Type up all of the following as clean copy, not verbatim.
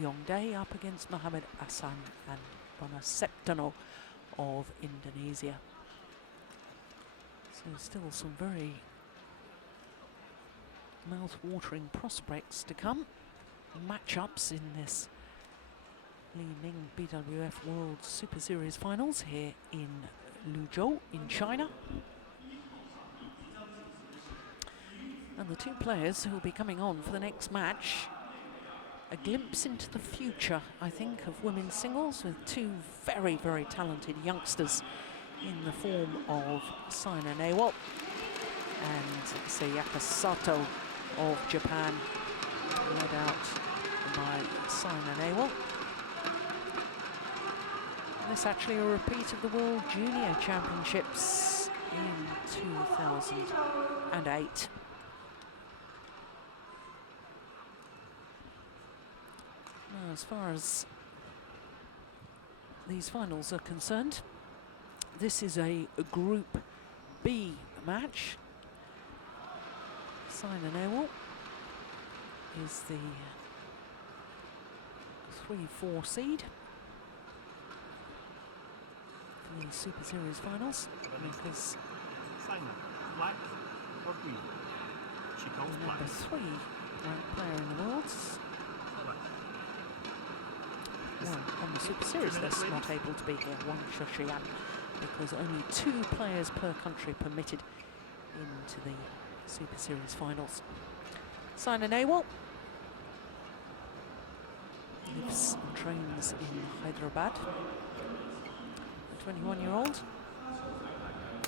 Yongdae up against Mohamed Hassan and Bonaseptono of Indonesia. So still some very mouth-watering prospects to come. Matchups in this Li Ning BWF World Super Series Finals here in Luzhou in China. And the two players who will be coming on for the next match, a glimpse into the future, I think, of women's singles with two very, very talented youngsters in the form of Saina Nehwal and Sayaka Sato of Japan, led out by Saina Nehwal. This is actually a repeat of the World Junior Championships in 2008. Now, as far as these finals are concerned, this is a Group B match. Saina Nehwal is the 3-4 seed for the Super Series finals, because the number 3 ranked player in the world, well, on the Super Series list, not able to be here, Wang Shoshian, because only 2 players per country permitted into the Super Series finals. Saina Nehwal lives and trains in Hyderabad. A 21-year-old,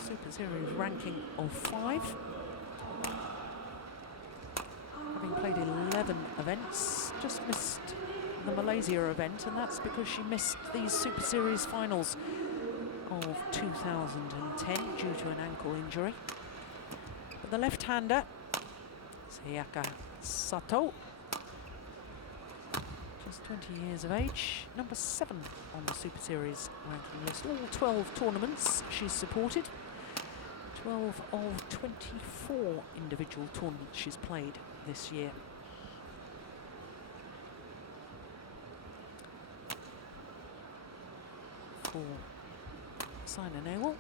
Super Series ranking of 5, having played 11 events, just missed the Malaysia event, and that's because she missed these Super Series finals of 2010 due to an ankle injury. But the left-hander, Sayaka Sato, just 20 years of age, number 7 on the Super Series ranking list. All 12 tournaments she's supported, 12 of 24 individual tournaments she's played this year. For Saina Nehwal,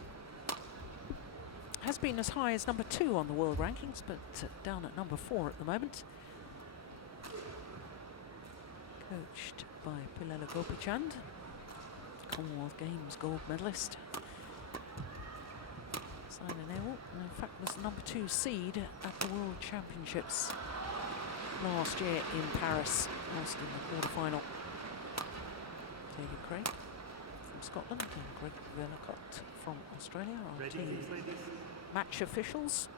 has been as high as number 2 on the world rankings, but down at number 4 at the moment. Coached by Pilela Gopichand, Commonwealth Games gold medalist. Saina Nehwal, in fact, was the number 2 seed at the World Championships last year in Paris, lost in the quarter-final. David Craig from Scotland and Greg Vellacott from Australia are two match officials.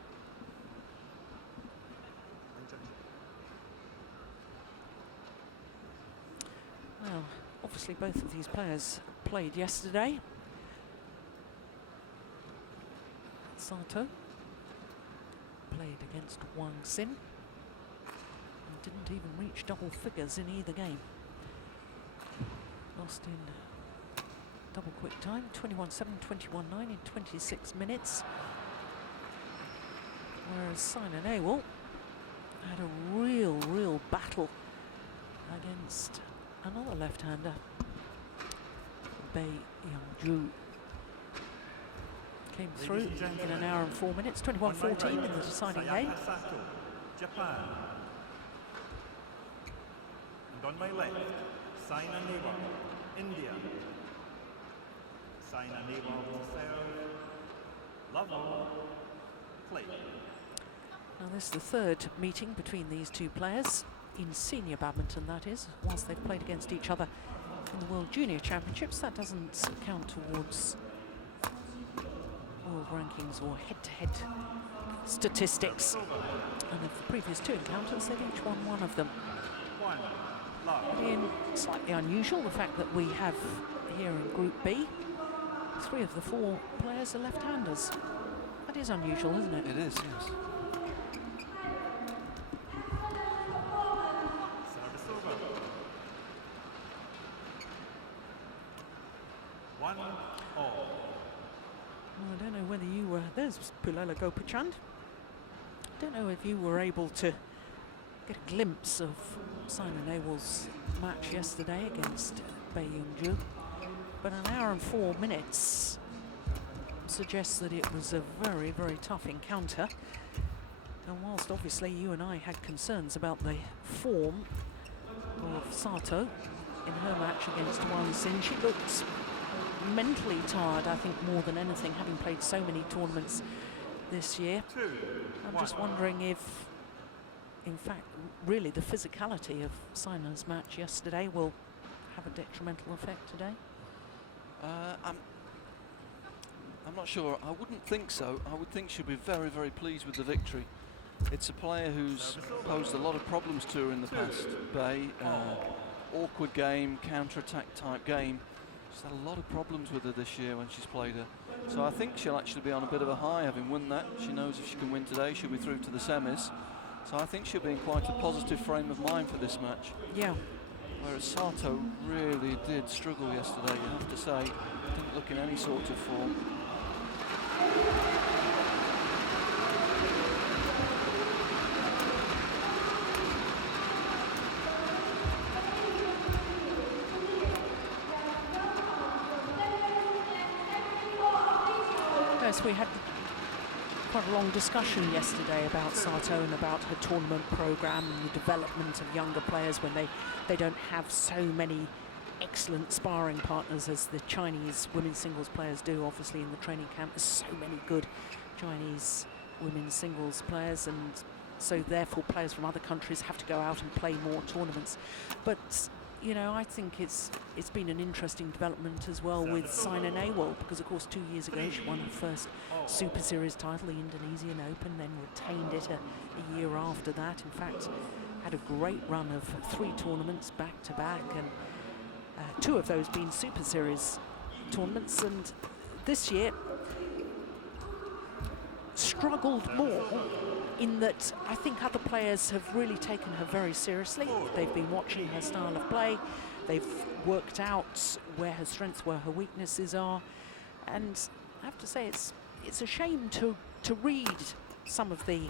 Well, obviously both of these players played yesterday. Sato played against Wang Xin and didn't even reach double figures in either game. Lost in double quick time, 21-7, 21-9 in 26 minutes. Whereas Saina Nehwal had a real battle against another left-hander, Bei Youngju. Came through in an hour and 4 minutes, 21-14 in the deciding game. Sato, Japan. And on my left, Saina Nehwal, India. Saina Nehwal will serve. Level. Play. Now this is the third meeting between these two players, in senior badminton that is, whilst they've played against each other in the World Junior Championships. That doesn't count towards world rankings or head-to-head statistics. And of the previous 2 encounters, they've each won 1 of them. Again, slightly unusual, the fact that we have here in Group B, 3 of the 4 players are left-handers. That is unusual, isn't it? It is, yes. Well, I don't know whether you were... There's Pilela Gopichand. I don't know if you were able to get a glimpse of Saina Nehwal's match yesterday against柳州, but an hour and 4 minutes suggests that it was a very, very tough encounter. And whilst obviously you and I had concerns about the form of Sato in her match against Wang Xin, she looked mentally tired, I think, more than anything, having played so many tournaments this year. I'm just wondering if, in fact, really the physicality of Saina's match yesterday will have a detrimental effect today. I'm not sure. I wouldn't think so. I would think she'll be very, very pleased with the victory. It's a player who's posed a lot of problems to her in the past. Awkward game, counter-attack type game. She's had a lot of problems with her this year when she's played her. So I think she'll actually be on a bit of a high having won that. She knows if she can win today, she'll be through to the semis. So I think she'll be in quite a positive frame of mind for this match. Yeah. Whereas Sato really did struggle yesterday, you have to say. Didn't look in any sort of form. Yes, we had quite a long discussion yesterday about Sato and about her tournament programme and the development of younger players when they don't have so many excellent sparring partners as the Chinese women's singles players do. Obviously in the training camp there's so many good Chinese women's singles players, and so therefore players from other countries have to go out and play more tournaments. But you know, I think it's been an interesting development as well with Saina Nehwal, because of course 2 years ago she won her first Super Series title, the Indonesian Open, then retained it a year after that. In fact, had a great run of 3 tournaments back to back, and 2 of those being Super Series tournaments. And this year struggled more in that I think other players have really taken her very seriously. They've been watching her style of play, they've worked out where her strengths, where her weaknesses are, and I have to say it's a shame to read some of the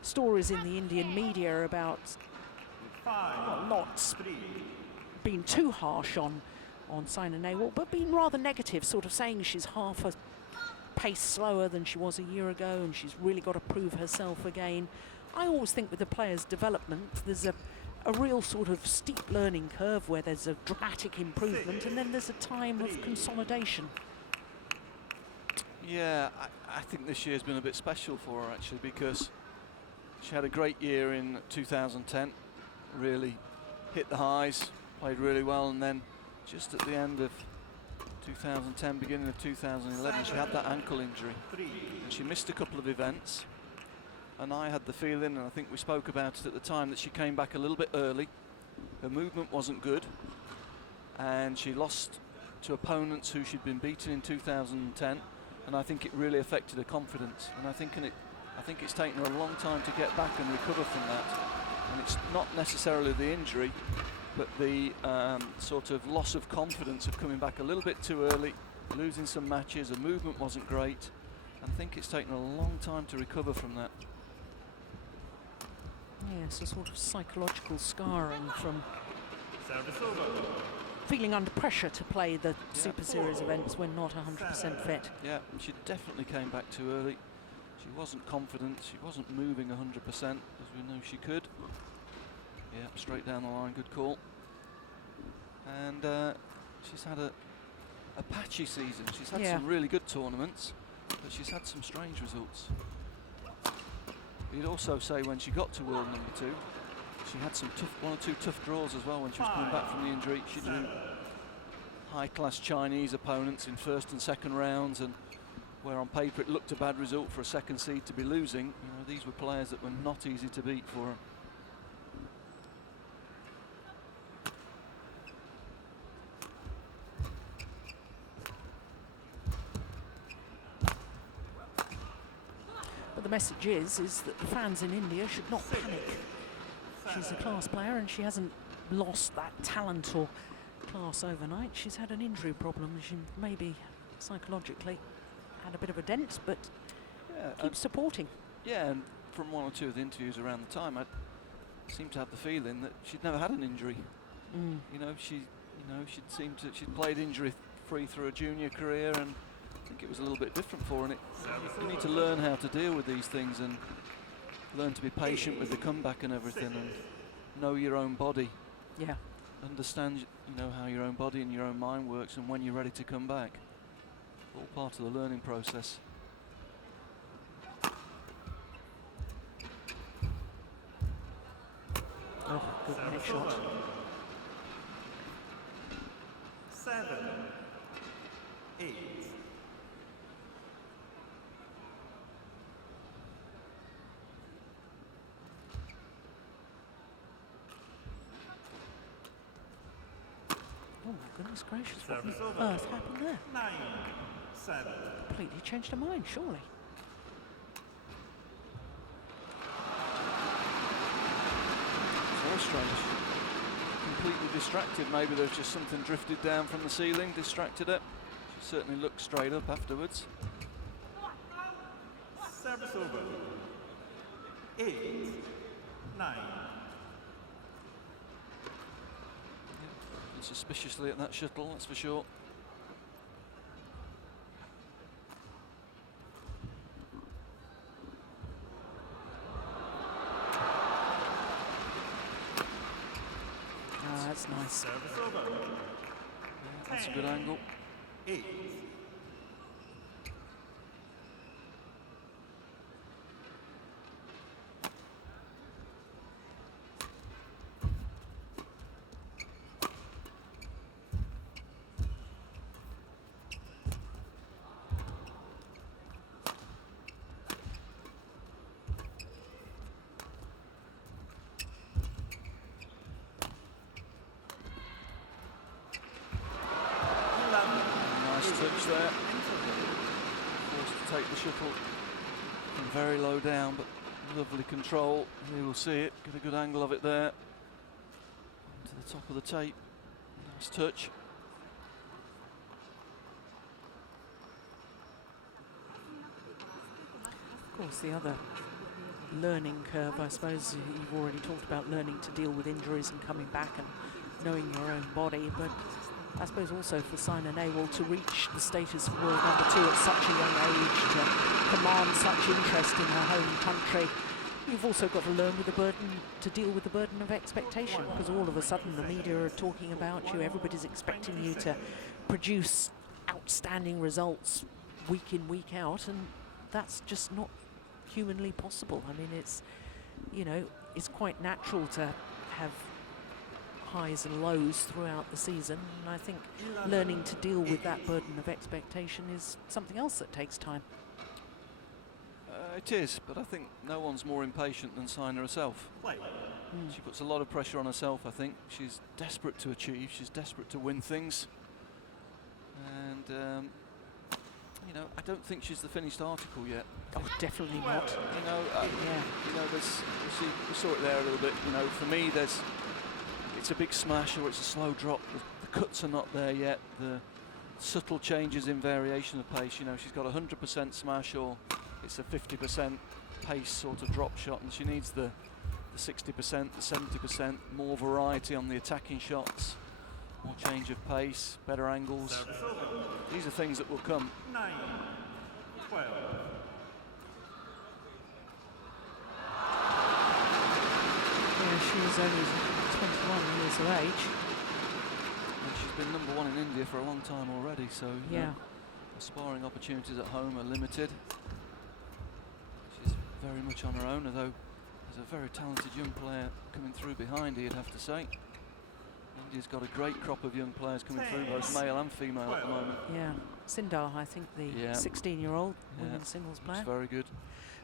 stories in the Indian media about, well, not being too harsh on Saina Nehwal, but being rather negative, sort of saying she's half a pace slower than she was a year ago and she's really got to prove herself again. I always think with the player's development there's a real sort of steep learning curve where there's a dramatic improvement and then there's a time of consolidation. Yeah, I think this year's been a bit special for her actually, because she had a great year in 2010, really hit the highs, played really well, and then just at the end of 2010, beginning of 2011, she had that ankle injury and she missed a couple of events, and I had the feeling, and I think we spoke about it at the time, that she came back a little bit early. Her movement wasn't good and she lost to opponents who she'd been beaten in 2010, and I think it really affected her confidence, and I think it's taken her a long time to get back and recover from that. And it's not necessarily the injury, but the sort of loss of confidence of coming back a little bit too early, losing some matches, her movement wasn't great. I think it's taken a long time to recover from that. Yes, a sort of psychological scarring from feeling under pressure to play the Super Series events when not 100% fit. Yeah, she definitely came back too early. She wasn't confident, she wasn't moving 100% as we know she could. Yeah, straight down the line, good call. And she's had a patchy season. She's had some really good tournaments, but she's had some strange results. You'd also say when she got to world number 2, she had some one or two tough draws as well when she was coming back from the injury. She drew high-class Chinese opponents in first and second rounds, and where on paper it looked a bad result for a second seed to be losing, you know, these were players that were not easy to beat for her. But the message is that the fans in India should not panic. She's a class player and she hasn't lost that talent or class overnight. She's had an injury problem. She maybe psychologically had a bit of a dent, but keeps supporting. Yeah, and from one or two of the interviews around the time, seemed to have the feeling that she'd never had an injury. Mm. She'd played injury-free through her junior career, and I think it was a little bit different for her. And you need to learn how to deal with these things and learn to be patient with the comeback and everything, and know your own body. Yeah. Understand, how your own body and your own mind works, and when you're ready to come back. All part of the learning process. Oh, good net shot. 7, 8. Oh my goodness gracious, what Service on over. earth happened there? 9, 7. Completely changed her mind, surely. Very strange. Completely distracted. Maybe there's just something drifted down from the ceiling, distracted it. She certainly looked straight up afterwards. Service over. 8, 9. And suspiciously at that shuttle, that's for sure. That's nice. Service over. That's a good angle. 8. Nice touch there. Forced to take the shuttle from very low down, but lovely control. Here we'll see it. Get a good angle of it there. To the top of the tape. Nice touch. Of course, the other learning curve, I suppose, you've already talked about learning to deal with injuries and coming back and knowing your own body, but I suppose also for Saina Nehwal to reach the status of world number 2 at such a young age, to command such interest in her home country, you've also got to learn with the burden, to deal with the burden of expectation, because all of a sudden the media are talking about you, everybody's expecting you to produce outstanding results week in, week out, and that's just not humanly possible. I mean, it's quite natural to have highs and lows throughout the season, and I think learning to deal with that burden of expectation is something else that takes time. It is, but I think no one's more impatient than Saina herself. She puts a lot of pressure on herself, I think. She's desperate to achieve, she's desperate to win things. And, I don't think she's the finished article yet. Oh, definitely not. We saw it there a little bit. For me, it's a big smash or it's a slow drop. The cuts are not there yet. The subtle changes in variation of pace. She's got 100% smash or it's a 50% pace sort of drop shot, and she needs the 60%, the 70%, more variety on the attacking shots, more change of pace, better angles. These are things that will come. 9, 12. Yeah, she was only 21 years of age. And she's been number 1 in India for a long time already, so Yeah. Her sparring opportunities at home are limited. She's very much on her own, although there's a very talented young player coming through behind her, you'd have to say. India's got a great crop of young players coming through, both male and female at the moment. Yeah, Sindar, I think, the 16-year-old women's singles player. Looks very good.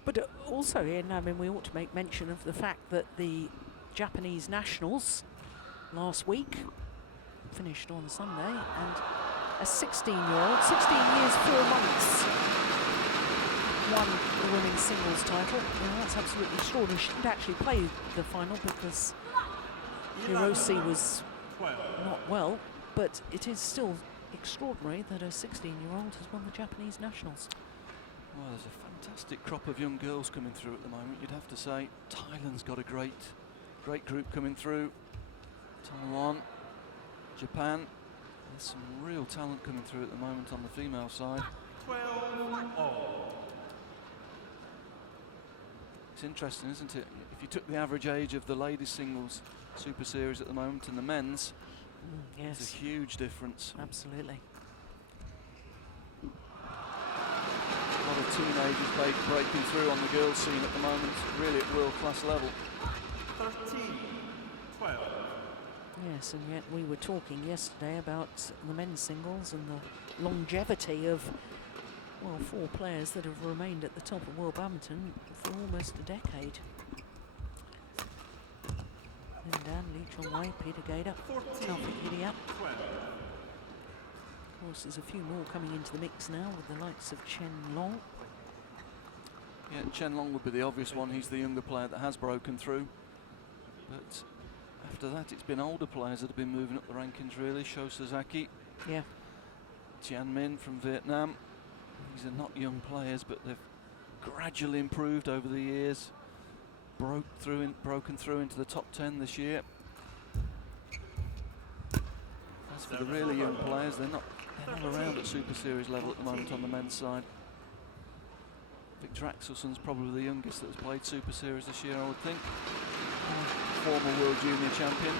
But also, Ian, I mean, we ought to make mention of the fact that the Japanese nationals last week finished on Sunday, and a 16-year-old, 16 years, 4 months, won the women's singles title. That's absolutely extraordinary. She didn't actually play the final because Hiroshi was not well, but it is still extraordinary that a 16-year-old has won the Japanese nationals. Well, there's a fantastic crop of young girls coming through at the moment, you'd have to say. Thailand's got a great Great group coming through. Taiwan, Japan. There's some real talent coming through at the moment on the female side. 12-all. It's interesting, isn't it? If you took the average age of the ladies singles Super Series at the moment and the men's, Yes, there's a huge difference. absolutely. A lot of teenagers breaking through on the girls' scene at the moment, really at world-class level. 13-12. Yes, and yet we were talking yesterday about the men's singles and the longevity of, well, 4 players that have remained at the top of world badminton for almost a decade. Lindan, Lee Chong-wei, Peter Gader, Taufik Hidayat. 12. Of course, there's a few more coming into the mix now with the likes of Chen Long. Yeah, Chen Long would be the obvious one. He's the younger player that has broken through. But after that, it's been older players that have been moving up the rankings, really. Sho Sasaki, Yeah, Tian Min from Vietnam. These are not young players, but they've gradually improved over the years. Broken through into the top 10 this year. As for the really young players, they're not around at Super Series level at the moment on the men's side. Victor Axelson's probably the youngest that has played Super Series this year, I would think. Former World Junior Champion.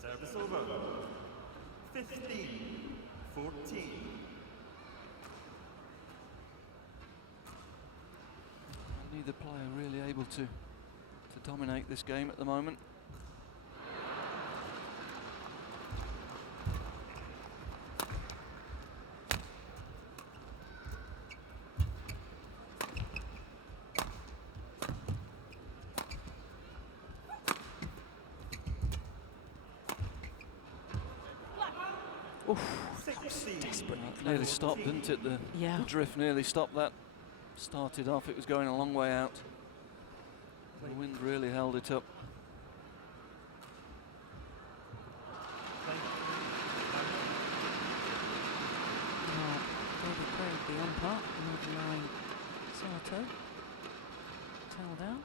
Service over. 15-14. Neither player really able to dominate this game at the moment. oof, 16. desperately It nearly stopped, didn't it? The Yeah. drift nearly stopped that. Started off, it was going a long way out. The wind really held it up. Now, David Craig, the umpire, allowing Sato towel down.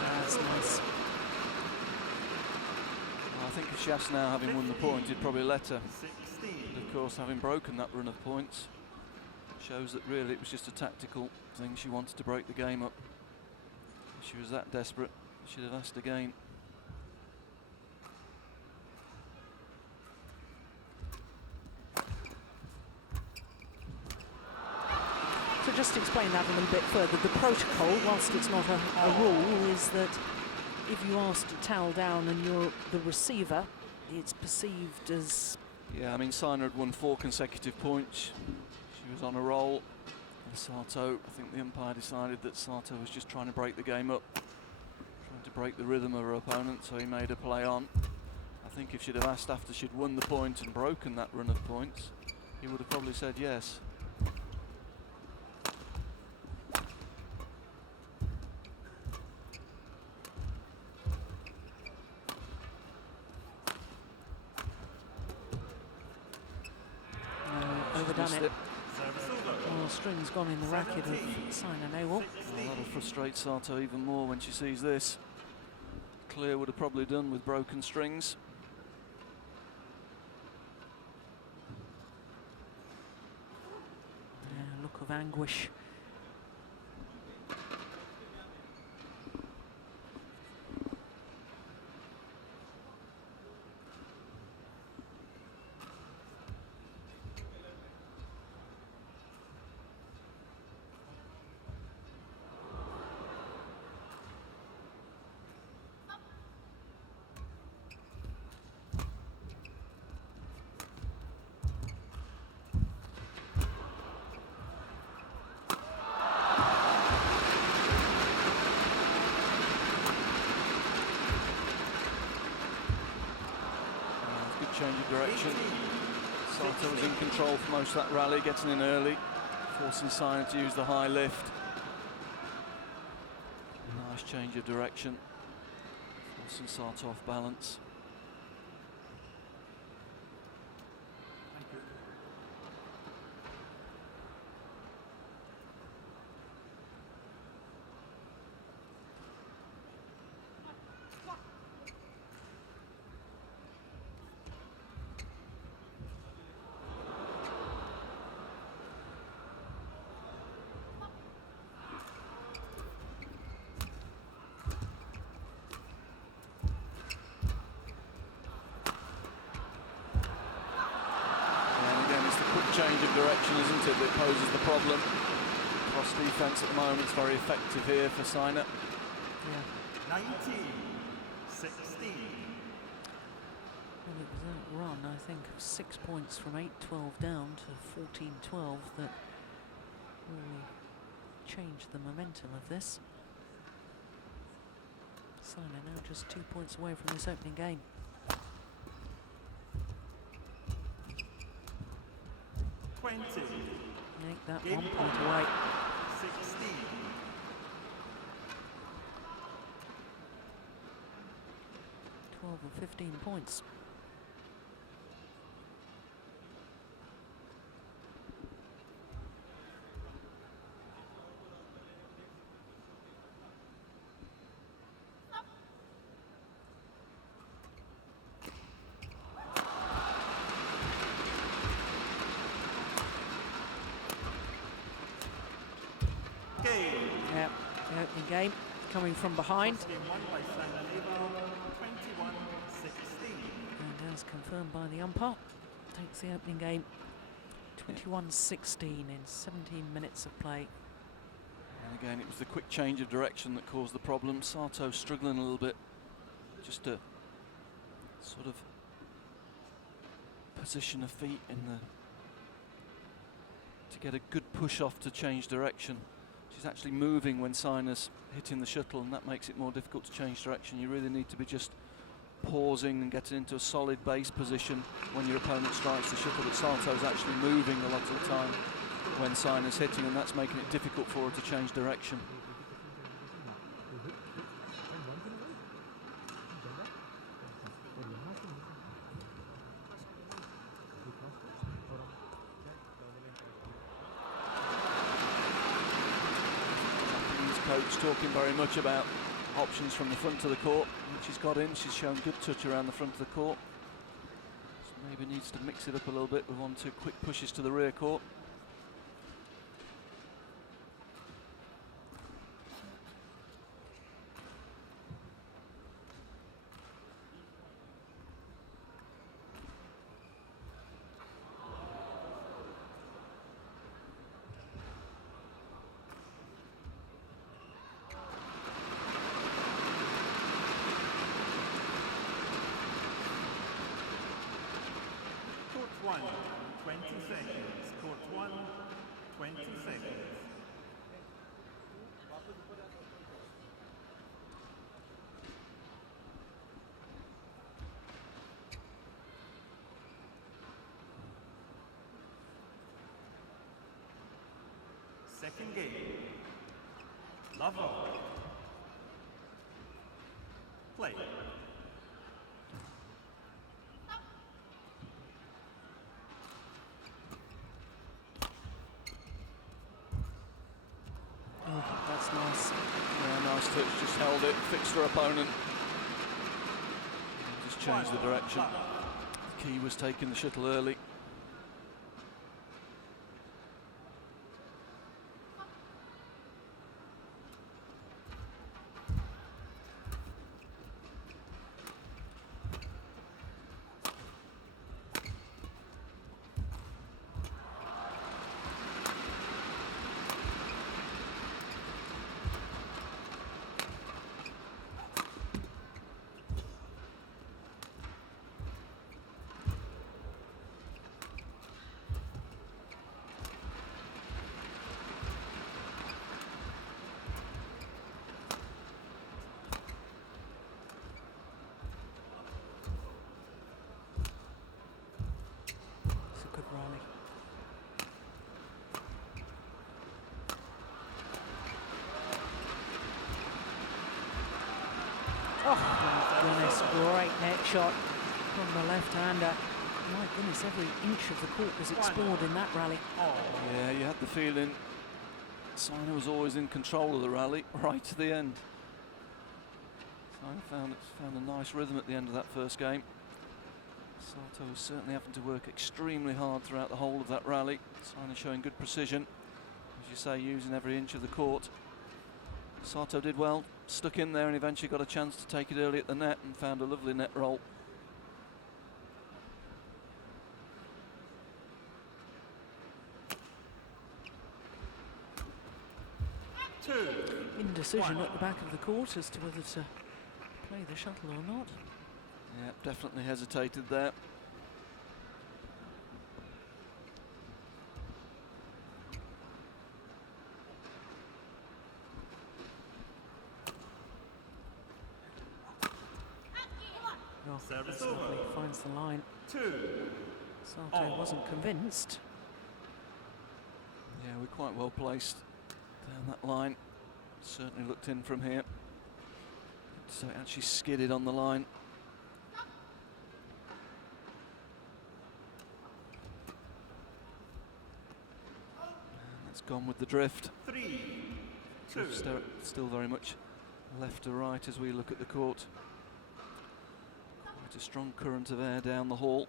That's nice. Well, I think if Shas now, having won the point, he'd probably let her. 16. But of course, having broken that run of points, shows that really it was just a tactical thing. She wanted to break the game up. If she was that desperate, she'd have asked again. So just to explain that a little bit further, the protocol, whilst it's not a rule, is that if you ask to towel down and you're the receiver, it's perceived as... Yeah, I mean, Saina had won 4 consecutive points. She was on a roll. And Sato, I think the umpire decided that Sato was just trying to break the game up, trying to break the rhythm of her opponent, so he made her play on. I think if she'd have asked after she'd won the point and broken that run of points, he would have probably said yes. Overdone it. Service over. Well, string's gone in the racket of Saina Nehwal. Well, that'll frustrate Sato even more when she sees this. Clear would have probably done with broken strings. Yeah, look of anguish. change of direction. Sato was in control for most of that rally, getting in early, forcing Saina to use the high lift. Nice change of direction, forcing Sato off balance. Change of direction, isn't it, that poses the problem. Cross defence at the moment is very effective here for Saina. Yeah. 19, 16. Well, it was that run, I think, of 6 points from 8-12 down to 14-12 that really changed the momentum of this. Saina now just 2 points away from this opening game. Make that 1 point away. 16. 12 or 15 points. Yeah, the opening game coming from behind. And as confirmed by the umpire, takes the opening game 21-16 in 17 minutes of play. And again, it was the quick change of direction that caused the problem. Sato struggling a little bit, just to sort of position her feet in the to get a good push off to change direction. She's actually moving when Saina's hitting the shuttle, and that makes it more difficult to change direction. You really need to be just pausing and getting into a solid base position when your opponent strikes the shuttle. But Sato's actually moving a lot of the time when Saina's hitting, and that's making it difficult for her to change direction. Coach talking very much about options from the front of the court. When she's got in, she's shown good touch around the front of the court. So maybe needs to mix it up a little bit with 1-2 quick pushes to the rear court. Court 1, 20 seconds. Court 1, 20 seconds. Second game. Lover. Play. That's nice. Yeah, nice touch, just held it, fixed her opponent. Just changed the direction. The key was taking the shuttle early. my goodness, great net shot from the left-hander. My goodness, every inch of the court was explored in that rally. Yeah, you had the feeling Saina was always in control of the rally right to the end. Saina found a nice rhythm at the end of that first game. Sato was certainly having to work extremely hard throughout the whole of that rally. Saina showing good precision, as you say, using every inch of the court. Sato did well, stuck in there and eventually got a chance to take it early at the net and found a lovely net roll. Indecision at the back of the court as to whether to play the shuttle or not. Yeah, definitely hesitated there. Oh, that's lovely. Finds the line. Sato wasn't convinced. Yeah, we're quite well placed down that line. Certainly looked in from here. So it actually skidded on the line. And that's gone with the drift. Drift still very much left to right as we look at the court. Quite a strong current of air down the hall.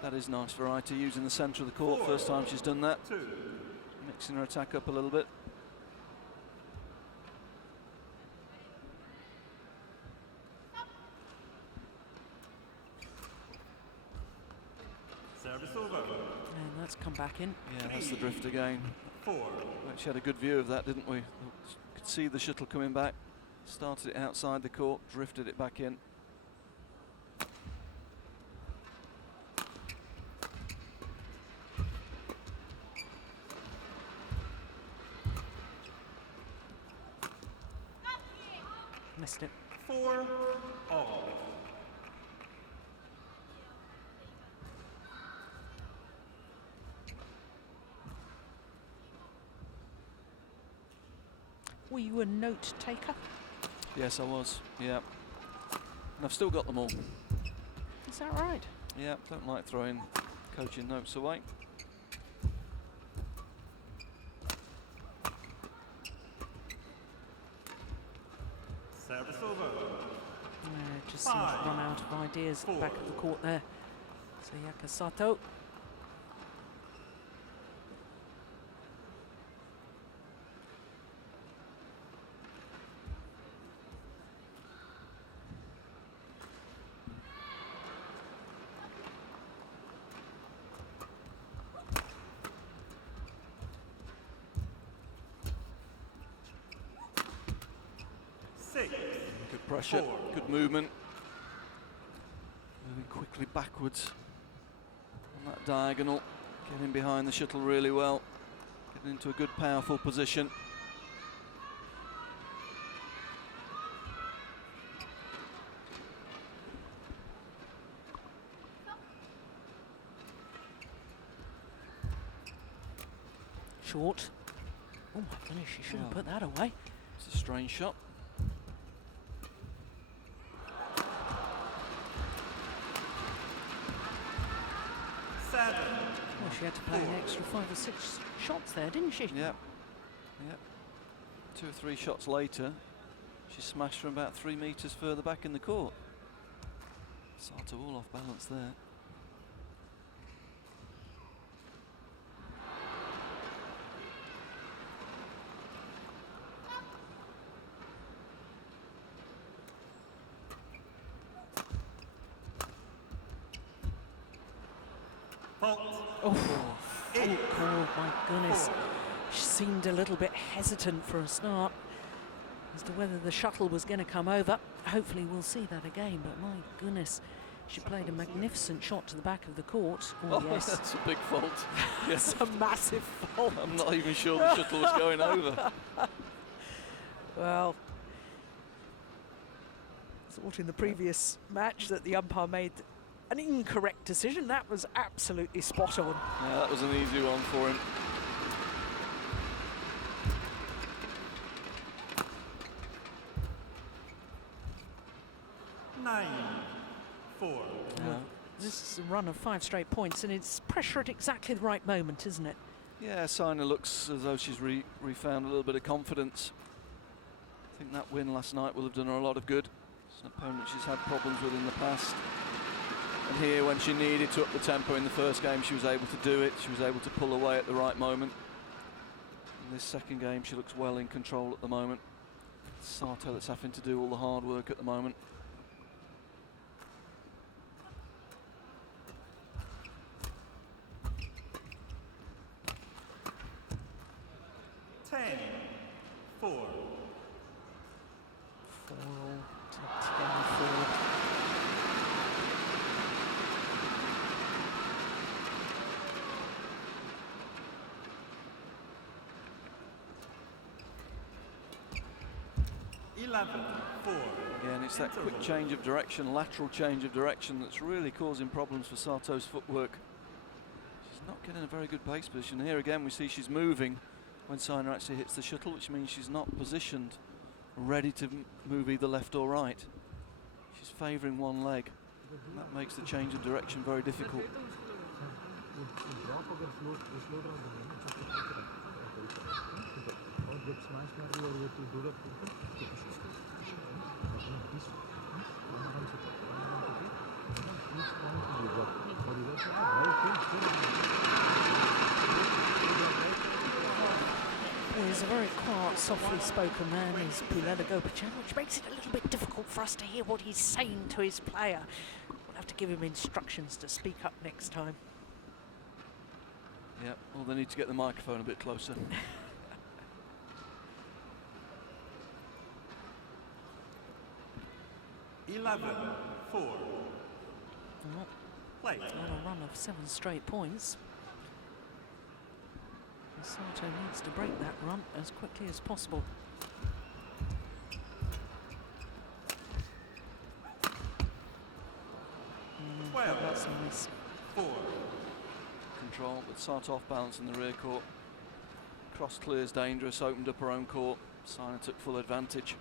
That is nice variety, using the centre of the court. First time she's done that. Mixing her attack up a little bit. Service over. And that's come back in. Yeah, that's the drift again. We actually had a good view of that, didn't we? Could see the shuttle coming back. Started it outside the court, drifted it back in. Missed it. 4-all. Were you a note taker? Yes, I was. Yeah. And I've still got them all. Is that right? Yeah, don't like throwing coaching notes away. Service over. Just seemed to run out of ideas at the back of the court there. Sayaka Sato. Good pressure, good movement. Moving quickly backwards on that diagonal. Getting behind the shuttle really well. Getting into a good, powerful position. Short. Oh my goodness, she should have put that away. It's a strange shot. Well, she had to play an extra 5 or 6 shots there, didn't she? Yep. Yep. 2 or 3 shots later, she smashed from about 3 metres further back in the court. Sato all off balance there. Oh, my goodness. She seemed a little bit hesitant for a start as to whether the shuttle was going to come over. Hopefully we'll see that again, but my goodness, she played a magnificent shot to the back of the court. Oh, yes. That's a big fault. It's a massive fault. I'm not even sure the shuttle was going over. Well, I thought in the previous match that the umpire made an incorrect decision. That was absolutely spot on. Yeah, that was an easy one for him. 9-4. This is a run of 5 straight points, and it's pressure at exactly the right moment, isn't it? Yeah, Saina looks as though she's refound a little bit of confidence. I think that win last night will have done her a lot of good. It's an opponent she's had problems with in the past. And here, when she needed to up the tempo in the first game, she was able to do it. She was able to pull away at the right moment. In this second game, she looks well in control at the moment. It's Sato that's having to do all the hard work at the moment. Four. 4 to 10-4. Again, it's that quick change of direction, lateral change of direction, that's really causing problems for Sato's footwork. She's not getting a very good base position. Here again, we see she's moving when Saina actually hits the shuttle, which means she's not positioned ready to move either left or right. She's favouring one leg. And that makes the change of direction very difficult. Well, he's a very quiet, softly spoken man, is BWF, which makes it a little bit difficult for us to hear what he's saying to his player. We'll have to give him instructions to speak up next time. Yeah, well, they need to get the microphone a bit closer. 11-4. Play. On a run of 7 straight points. And Sato needs to break that run as quickly as possible. Well, that's nice. 4. Control, but Sato off balance in the rear court. Cross clears dangerous, opened up her own court. Saina took full advantage.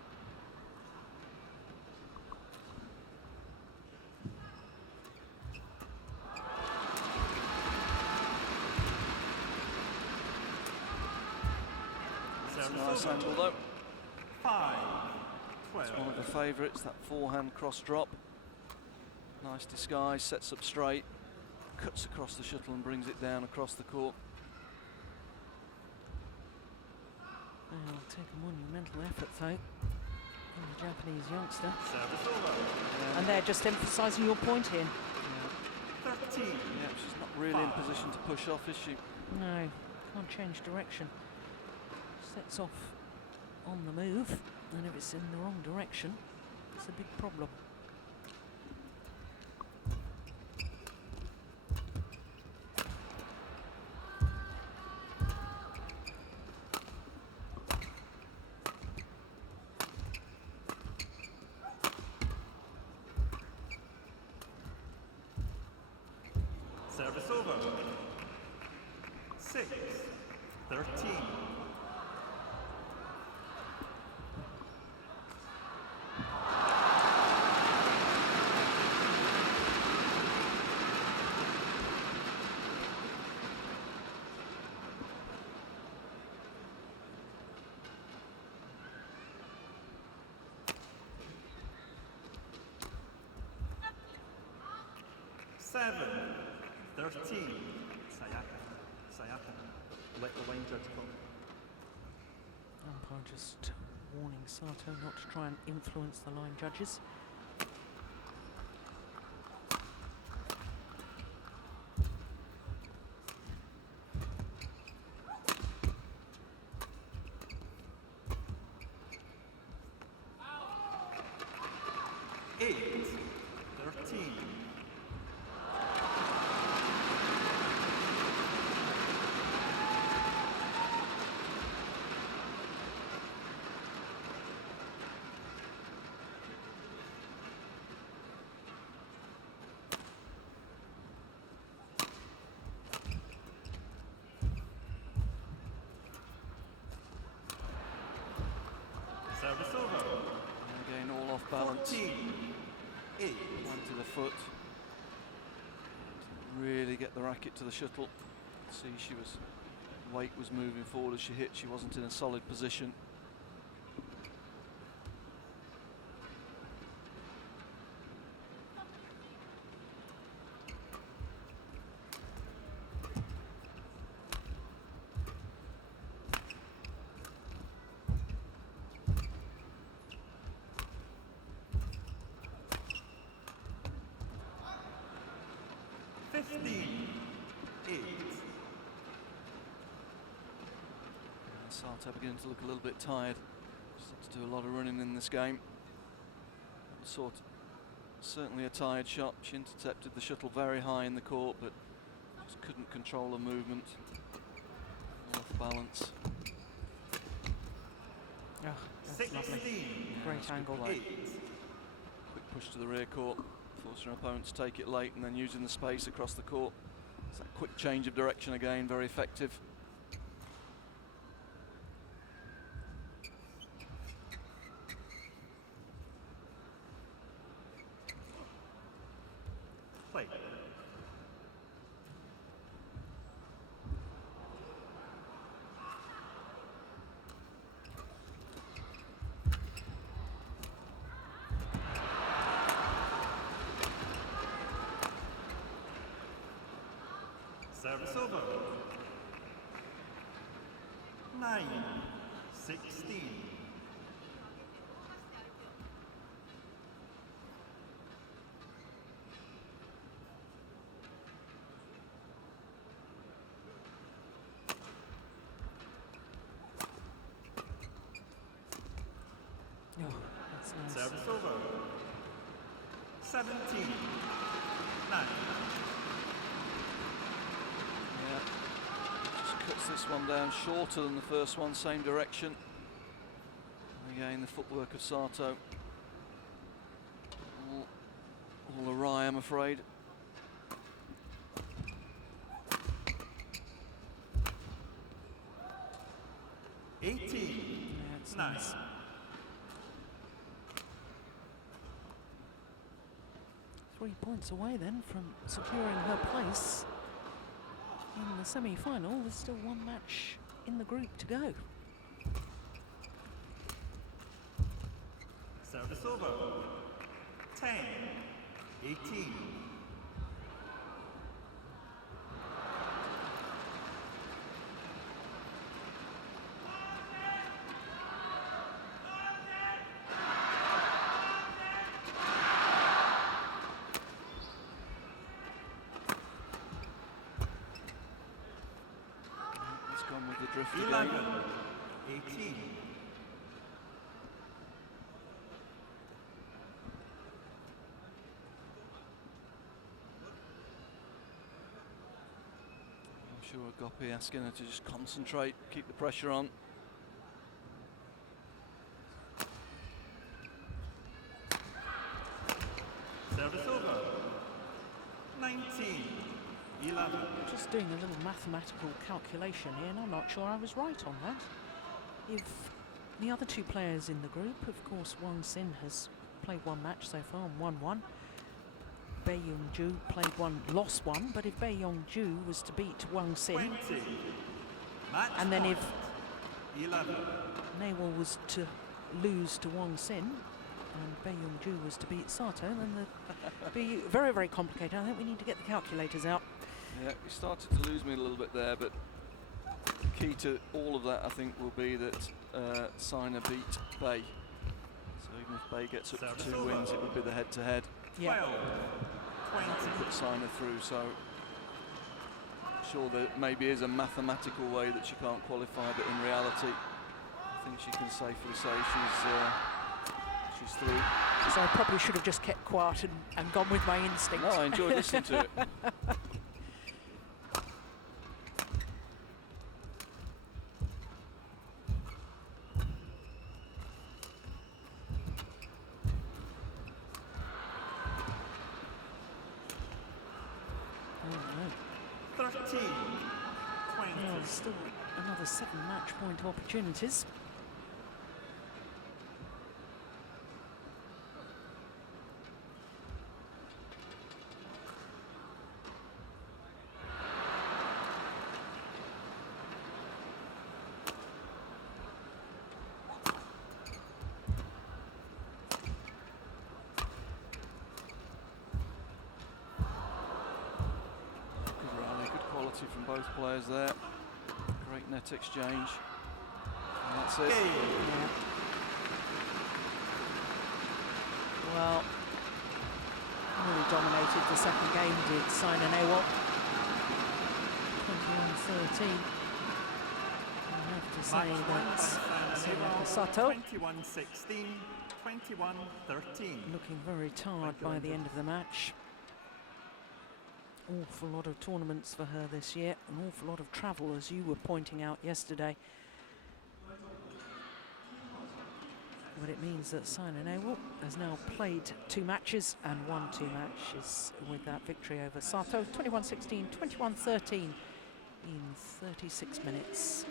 Nice angle though. 5-12. It's one of the favourites, that forehand cross drop. Nice disguise, sets up straight, cuts across the shuttle and brings it down across the court. It'll take a monumental effort though from the Japanese youngster. Service over. And they're just emphasising your point here. 13. Yeah, she's not really in position to push off, is she? No, can't change direction. Sets off on the move, and if it's in the wrong direction, it's a big problem. Service over. 6-13. Seven, 13. Sayaka. Let the line judge come. Umpire just warning Sato not to try and influence the line judges. Eight, 13. Service over. And again, all off balance. 14. Planted a foot. Really get the racket to the shuttle. See, weight was moving forward as she hit. She wasn't in a solid position. Sato beginning to look a little bit tired. She's had to do a lot of running in this game. Certainly a tired shot. She intercepted the shuttle very high in the court, but just couldn't control her movement. Off balance. Oh, that's lovely. Great angle. Quick push to the rear court, forcing her opponent to take it late, and then using the space across the court. It's that quick change of direction again, very effective. Play. Service over. 9-16. Oh, that's nice. Service over. 17-9. Yeah, just cuts this one down shorter than the first one, same direction. And again, the footwork of Sato. All awry, I'm afraid. Yeah, it's nice. 3 points away then from securing her place in the semi-final. There's still one match in the group to go. Service over. 10-18. He's gone with the drift again. 11-18. I'm sure Gopi asking her to just concentrate, keep the pressure on. Service over. 19-11. Just doing a little mathematical calculation here, and I'm not sure I was right on that. If the other two players in the group, of course, Wang Sin has played one match so far and won one. Bae Young-ju played one, lost one, but if Bae Young-ju was to beat Wang Sin, 20. Match and then if point. 11. Nehwal was to lose to Wang Sin, and Bae Young-ju was to beat Sato, then it'd be very, very complicated. I think we need to get the calculators out. Yeah, you started to lose me a little bit there, but the key to all of that, I think, will be that Saina beat Bae. So even if Bae gets up to 2 wins, it would be the head-to-head. Yeah. 12-20. Put Saina through, so I'm sure there maybe is a mathematical way that she can't qualify, but in reality, I think she can safely say she's through. So I probably should have just kept quiet and gone with my instinct. No, I enjoyed listening to it. Oh, 13-20. no. There's still another 7 match point opportunities. both players there. Great net exchange. And that's it. Yeah. Well, really dominated the second game, did Saina Nehwal. 21-13. I have to say that Sayaka Sato 21-16, 21-13. looking very tired by the end of the match. Awful lot of tournaments for her this year, an awful lot of travel, as you were pointing out yesterday. But it means that Saina Nehwal has now played 2 matches and won 2 matches with that victory over Sato, 21-16, 21-13 in 36 minutes.